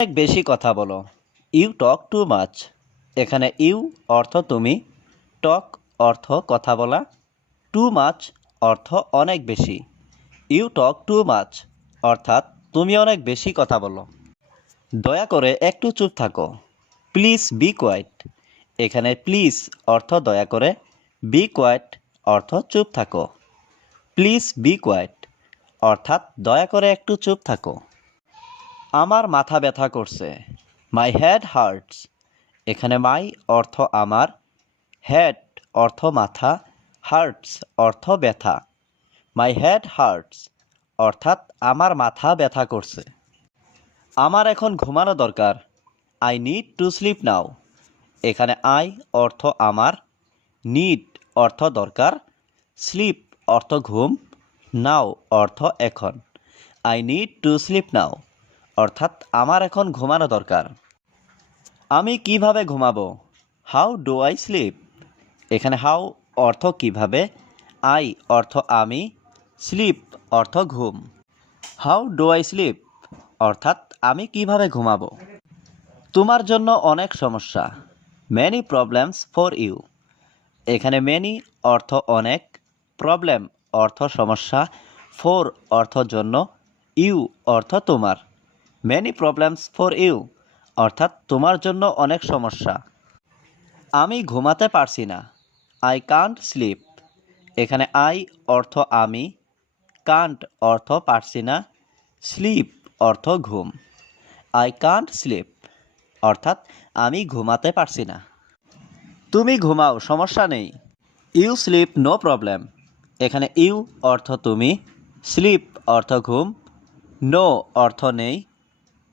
অনেক বেশি কথা বলো। You talk too much. এখানে ইউ অর্থ তুমি, টক অর্থ কথা বলা, টু মাচ অর্থ অনেক বেশি। ইউ টক টু মাচ অর্থাৎ তুমি অনেক বেশি কথা বলো। দয়া করে একটু চুপ থাকো। Please be quiet. এখানে প্লিজ অর্থ দয়া করে, বি কোয়াইট অর্থ চুপ থাকো। প্লিজ বি কোয়াইট অর্থাৎ দয়া করে একটু চুপ থাকো। আমার মাথা ব্যথা করছে। My head hurts. এখানে মাই অর্থ আমার, হেড অর্থ মাথা, হার্টস অর্থ ব্যথা। মাই হেড হার্টস অর্থাৎ আমার মাথা ব্যথা করছে। আমার এখন ঘুমানো দরকার। I need to sleep now. এখানে আই অর্থ আমার, নিড অর্থ দরকার, স্লিপ অর্থ ঘুম, নাও অর্থ এখন। I need to sleep now অর্থাৎ আমার এখন ঘুমানো দরকার। আমি কিভাবে ঘুমাবো? How do I sleep. এখানে হাউ অর্থ কিভাবে, আই অর্থ আমি, স্লিপ অর্থ ঘুম। হাউ ডু আই স্লিপ অর্থাৎ আমি কিভাবে ঘুমাবো। তোমার জন্য অনেক সমস্যা। Many problems for you. এখানে মেনি অর্থ অনেক, প্রবলেম অর্থ সমস্যা, ফর অর্থ জন্য, ইউ অর্থ তোমার। মেনি প্রবলেমস ফর ইউ অর্থাৎ তোমার জন্য অনেক সমস্যা। আমি ঘুমাতে পারছি না। I can't slip. এখানে আই অর্থ আমি, কান্ট অর্থ পারছি না, স্লিপ অর্থ ঘুম। আই কান্ট স্লিপ অর্থাৎ আমি ঘুমাতে পারছি না। তুমি ঘুমাও, সমস্যা নেই। You sleep no problem. এখানে ইউ অর্থ তুমি, স্লিপ অর্থ ঘুম, নো অর্থ নেই,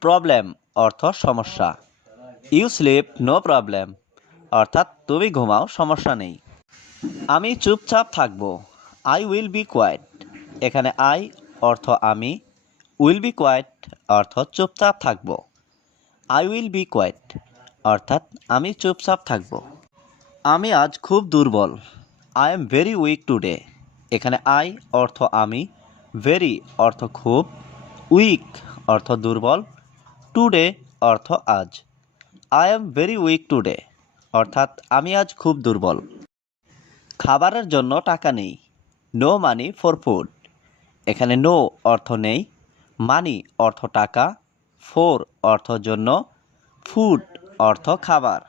প্রবলেম অর্থ সমস্যা। ইউ স্লিপ নো প্রবলেম অর্থাৎ তুমি ঘুমাও, সমস্যা নেই। আমি চুপচাপ থাকব। I will be quiet. এখানে আই অর্থ আমি, উইল বি কোয়াইট অর্থ চুপচাপ থাকব। আই উইল বি কোয়াইট অর্থাৎ আমি চুপচাপ থাকব। আমি আজ খুব দুর্বল। I am very weak today. এখানে আই অর্থ আমি, ভেরি অর্থ খুব, উইক অর্থ দুর্বল, টুডে অর্থ আজ। I am very weak today অর্থাৎ আমি আজ খুব দুর্বল। খাবারের জন্য টাকা নেই। No money for food. এখানে নো অর্থ নেই, মানি অর্থ টাকা, ফর অর্থ জন্য, ফুড অর্থ খাবার।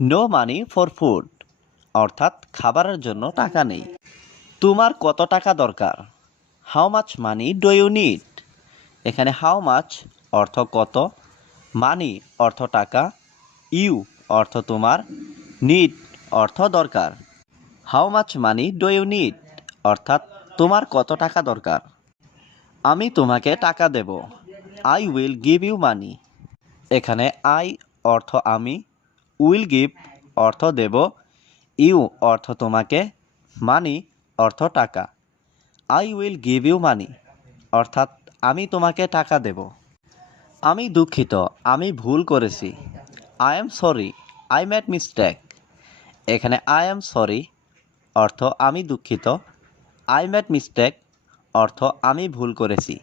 নো মানি ফর ফুড অর্থাৎ খাবারের জন্য টাকা নেই। তোমার কত টাকা দরকার? How much money do you need. এখানে হাউ মাচ অর্থ কত, মানি অর্থ টাকা, ইউ অর্থ তোমার, নিড অর্থ দরকার। How much money do you need অর্থাৎ তোমার কত টাকা দরকার। আমি তোমাকে টাকা দেব। I will give you money. এখানে আই অর্থ আমি, উইল গিভ অর্থ দেব, ইউ অর্থ তোমাকে, মানি অর্থ টাকা। I will give you money অর্থাৎ আমি তোমাকে টাকা দেব। আমি দুঃখিত, আমি ভুল করেছি। I am sorry, I made mistake. এখানে আই এম সরি অর্থ আমি দুঃখিত, আই মেড মিস্টেক অর্থ আমি ভুল করেছি।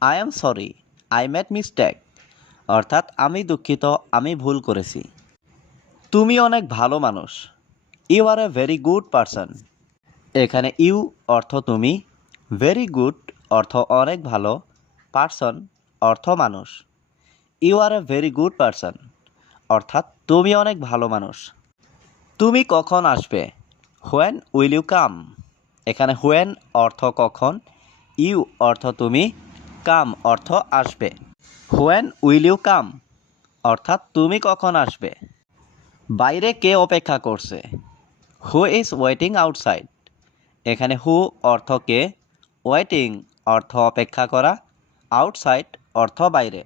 I am sorry, I made mistake অর্থাৎ আমি দুঃখিত, আমি ভুল করেছি। তুমি অনেক ভালো মানুষ। You are a very good person. এখানে ইউ অর্থ তুমি, ভেরি গুড অর্থ অনেক ভালো, পারসন অর্থ মানুষ। You are a very good person অর্থাৎ তুমি অনেক ভালো মানুষ। তুমি কখন আসবে? When will you come. এখানে হোয়েন অর্থ কখন, ইউ অর্থ তুমি, কাম অর্থ আসবে। হোয়েন উইল ইউ কাম অর্থাৎ তুমি কখন আসবে। বাইরে কে অপেক্ষা করছে? Who is waiting outside. এখানে হু অর্থ কে, ওয়েটিং অর্থ অপেক্ষা করা, আউটসাইড অর্থ বাইরে।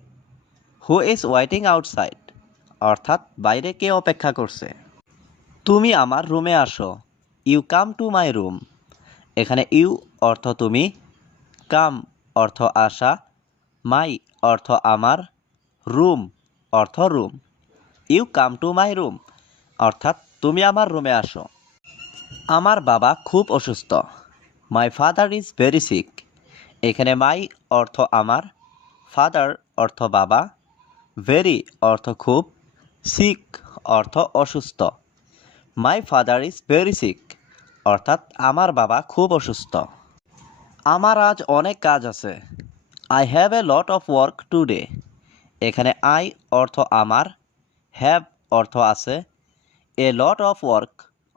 হু ইজ ওয়েটিং আউটসাইড অর্থাৎ বাইরে কে অপেক্ষা করছে। তুমি আমার রুমে আসো। You come to my room. এখানে ইউ অর্থ তুমি, কাম অর্থ আসা, মাই অর্থ আমার, রুম অর্থ room. You come to my room অর্থাৎ তুমি আমার রুমে আসো। আমার বাবা খুব অসুস্থ। My father is very sick. এখানে মাই অর্থ আমার, ফাদার অর্থ বাবা, ভেরি অর্থ খুব, সিক অর্থ অসুস্থ। My father is very sick অর্থাৎ আমার বাবা খুব অসুস্থ। আমার আজ অনেক কাজ আছে। I have a lot of work today. এখানে আই অর্থ আমার, হ্যাভ অর্থ আছে, এ লট অফ ওয়ার্ক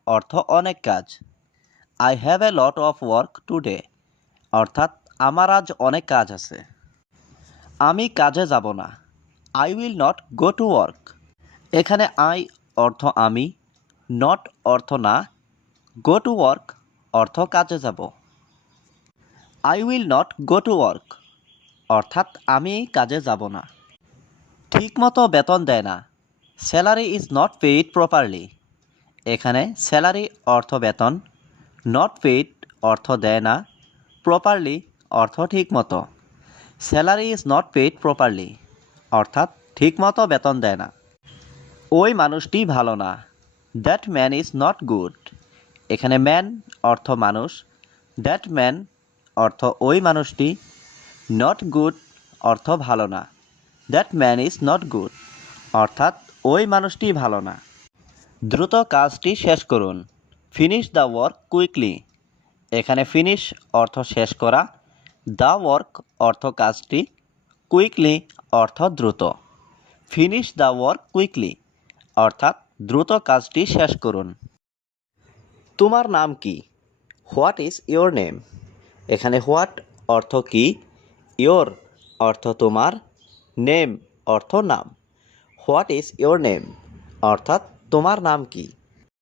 অর্থ অনেক কাজ। I have a lot of work today অর্থাৎ আমার আজ অনেক কাজ আছে। আমি কাজে যাব না। I will not go to work. এখানে আই অর্থ আমি, নট অর্থ না, গো টু ওয়ার্ক অর্থ কাজে যাব। I will not go to work অর্থাৎ আমি কাজে যাব না। ঠিকমতো বেতন দেয় না। Salary is not paid properly. এখানে স্যালারি অর্থ বেতন, নট পেইড অর্থ দেয় না, প্রপারলি অর্থ ঠিকমতো। Salary is not paid properly অর্থাৎ ঠিকমতো বেতন দেয় না। ওই মানুষটি ভালো না। That man is not good. এখানে ম্যান অর্থ মানুষ, দ্যাট ম্যান অর্থ ওই মানুষটি, নট গুড অর্থ ভালো না। That man is not good অর্থাৎ ওই মানুষটি ভালো না। দ্রুত কাজটি শেষ করুন। Finish the work quickly. এখানে ফিনিশ অর্থ শেষ করা, দ্য ওয়ার্ক অর্থ কাজটি, কুইকলি অর্থ দ্রুত। ফিনিশ দ্য ওয়ার্ক কুইকলি অর্থাৎ দ্রুত কাজটি শেষ করুন। তোমার নাম কি? What is your name? এখানে হোয়াট অর্থ কি, ইয়োর অর্থ তোমার, নেম অর্থ নাম। হোয়াট ইজ ইয়োর নেম অর্থাৎ তোমার নাম কি?